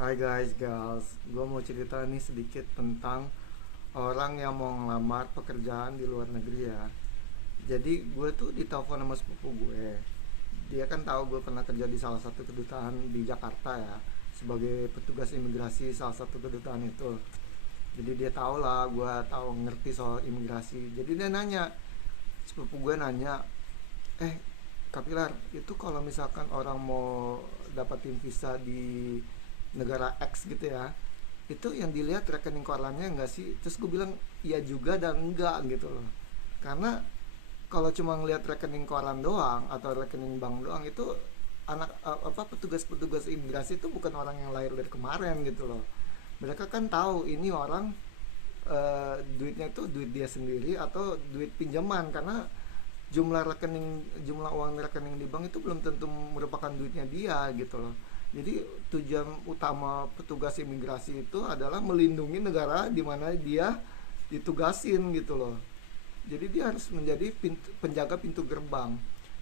Hai guys, girls, gue mau cerita nih sedikit tentang orang yang mau ngelamar pekerjaan di luar negeri ya. Jadi gue tuh ditelepon sama sepupu gue. Dia kan tahu gue pernah kerja di salah satu kedutaan di Jakarta ya, sebagai petugas imigrasi salah satu kedutaan itu. Jadi dia tahu lah, gue tahu ngerti soal imigrasi. Jadi dia nanya, sepupu gue nanya, eh Kapilar, itu kalau misalkan orang mau dapatin visa di negara X gitu ya, itu yang dilihat rekening korannya enggak sih? Terus gue bilang iya juga dan enggak gitu loh. Karena kalau cuma ngelihat rekening koran doang atau rekening bank doang itu apa petugas-petugas imigrasi itu bukan orang yang lahir dari kemarin gitu loh. Mereka kan tahu ini orang duitnya itu duit dia sendiri atau duit pinjaman, karena jumlah uang rekening di bank itu belum tentu merupakan duitnya dia gitu loh. Jadi tujuan utama petugas imigrasi itu adalah melindungi negara di mana dia ditugasin gitu loh. Jadi dia harus menjadi penjaga pintu gerbang.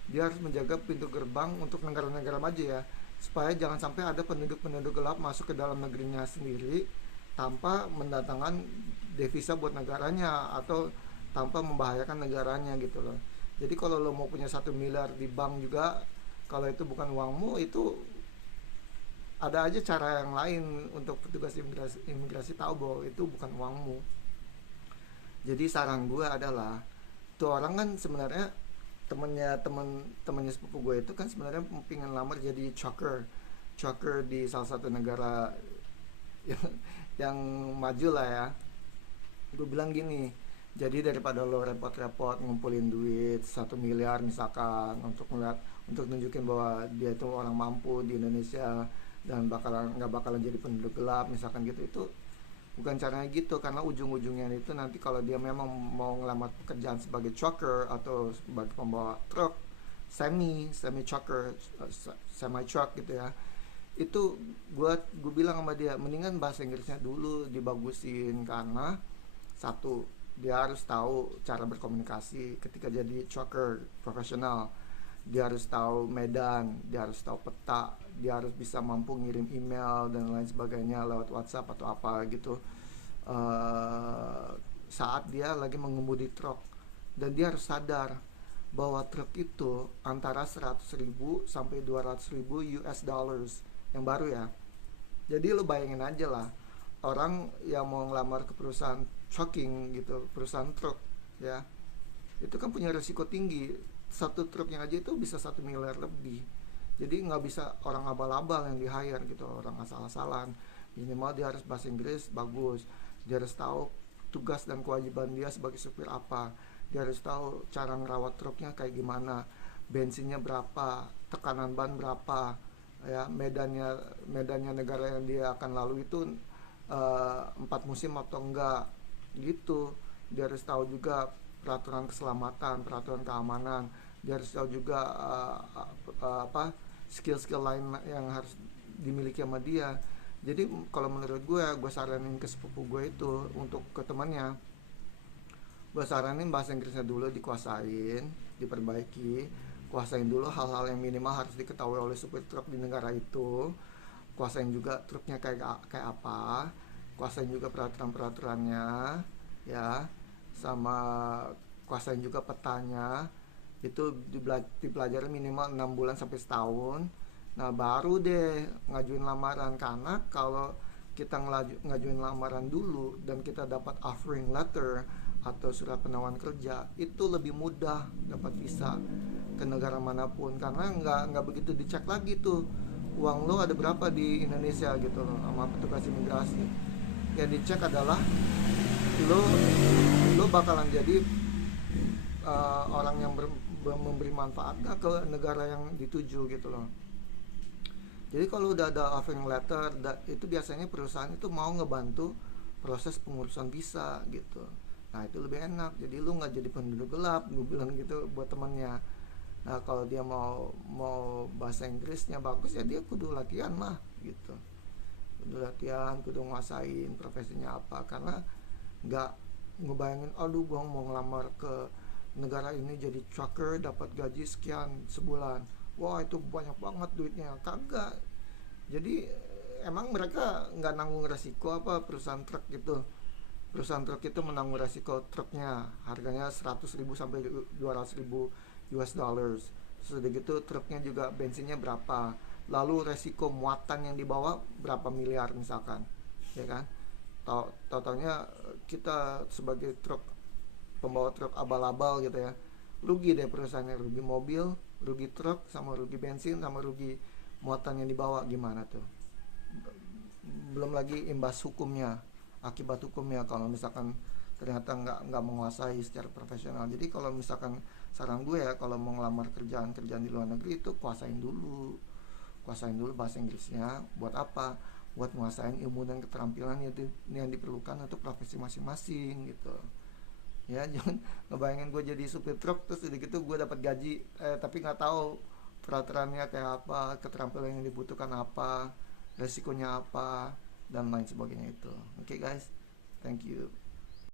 Dia harus menjaga pintu gerbang untuk negara-negara maju ya, supaya jangan sampai ada penduduk-penduduk gelap masuk ke dalam negerinya sendiri tanpa mendatangkan devisa buat negaranya atau tanpa membahayakan negaranya gitu loh. Jadi kalau lo mau punya 1 miliar di bank juga, kalau itu bukan uangmu, itu ada aja cara yang lain untuk petugas imigrasi tahu bahwa itu bukan uangmu. Jadi saran gue adalah, tuh orang kan sebenarnya temennya sepupu gue itu kan sebenarnya pengen lamar jadi choker di salah satu negara yang, yang maju lah ya. Gue bilang gini, jadi daripada lo repot-repot ngumpulin duit 1 miliar misalkan untuk ngeliat, untuk nunjukin bahwa dia itu orang mampu di Indonesia dan nggak bakalan jadi penduduk gelap misalkan gitu, itu bukan caranya gitu. Karena ujung-ujungnya itu nanti kalau dia memang mau ngelamar pekerjaan sebagai trucker atau sebagai pembawa truk, semi trucker, semi truck gitu ya, itu gue bilang sama dia mendingan bahasa Inggrisnya dulu dibagusin. Karena satu, dia harus tahu cara berkomunikasi ketika jadi trucker profesional. Dia harus tahu medan, dia harus tahu peta, dia harus bisa mampu ngirim email dan lain sebagainya lewat WhatsApp atau apa gitu, saat dia lagi mengemudi truk. Dan dia harus sadar bahwa truk itu antara 100.000 sampai 200.000 US dollars yang baru ya. Jadi lo bayangin aja lah, orang yang mau ngelamar ke perusahaan trucking gitu, perusahaan truk ya, itu kan punya resiko tinggi. Satu truknya aja itu bisa 1 miliar lebih. Jadi nggak bisa orang abal-abal yang di hire gitu, orang asal-asalan. Minimal dia harus bahasa Inggris bagus, dia harus tahu tugas dan kewajiban dia sebagai supir apa, dia harus tahu cara ngerawat truknya kayak gimana, bensinnya berapa, tekanan ban berapa ya, medannya negara yang dia akan lalu itu 4 musim atau enggak gitu. Dia harus tahu juga peraturan keselamatan, peraturan keamanan. Dia harus tahu juga apa skill-skill lain yang harus dimiliki sama dia. Jadi kalau menurut gue saranin ke sepupu gue itu, untuk ke temannya, gue saranin bahasa Inggrisnya dulu dikuasain, diperbaiki, kuasain dulu hal-hal yang minimal harus diketahui oleh supir truk di negara itu, kuasain juga truknya kayak apa, kuasain juga peraturan-peraturannya ya, sama kuasain juga petanya. Itu dipelajari minimal 6 bulan sampai setahun. Nah baru deh ngajuin lamaran. Karena kalau kita ngajuin lamaran dulu dan kita dapat offering letter atau surat penawaran kerja, itu lebih mudah dapat visa ke negara manapun. Karena nggak begitu dicek lagi tuh uang lo ada berapa di Indonesia gitu loh sama petugas imigrasi. Yang dicek adalah lo lo bakalan jadi orang yang memberi manfaat gak ke negara yang dituju gitu loh. Jadi kalau udah ada offering letter, itu biasanya perusahaan itu mau ngebantu proses pengurusan visa gitu. Nah itu lebih enak, jadi lu nggak jadi penduduk gelap, gue bilang gitu buat temennya. Nah kalau dia mau bahasa Inggrisnya bagus ya dia kudu latihan lah gitu, kudu latihan, kudu nguasain profesinya apa. Karena nggak ngebayangin, aduh gue mau ngelamar ke negara ini jadi trucker dapat gaji sekian sebulan, wah itu banyak banget duitnya, kagak. Jadi emang mereka nggak nanggung resiko apa perusahaan truk gitu. Perusahaan truk itu menanggung resiko truknya, harganya 100.000 sampai 200.000 US dollars. Terus udah gitu truknya juga bensinnya berapa, lalu resiko muatan yang dibawa berapa miliar misalkan, ya kan. Totalnya kita sebagai truk, pembawa truk abal-abal gitu ya, rugi deh perusahaannya, rugi mobil, rugi truk, sama rugi bensin, sama rugi muatan yang dibawa. Gimana tuh? Belum lagi imbas hukumnya, akibat hukumnya kalau misalkan ternyata nggak menguasai secara profesional. Jadi kalau misalkan saran gue ya, kalau mau ngelamar kerjaan di luar negeri itu kuasain dulu bahasa Inggrisnya. Buat apa? Buat menguasain ilmu dan keterampilan yang diperlukan untuk profesi masing-masing gitu ya. Jangan ngebayangin gue jadi supir truk terus udah gitu gue dapat gaji tapi nggak tahu peraturannya kayak apa, keterampilan yang dibutuhkan apa, resikonya apa, dan lain sebagainya itu. Oke guys, thank you.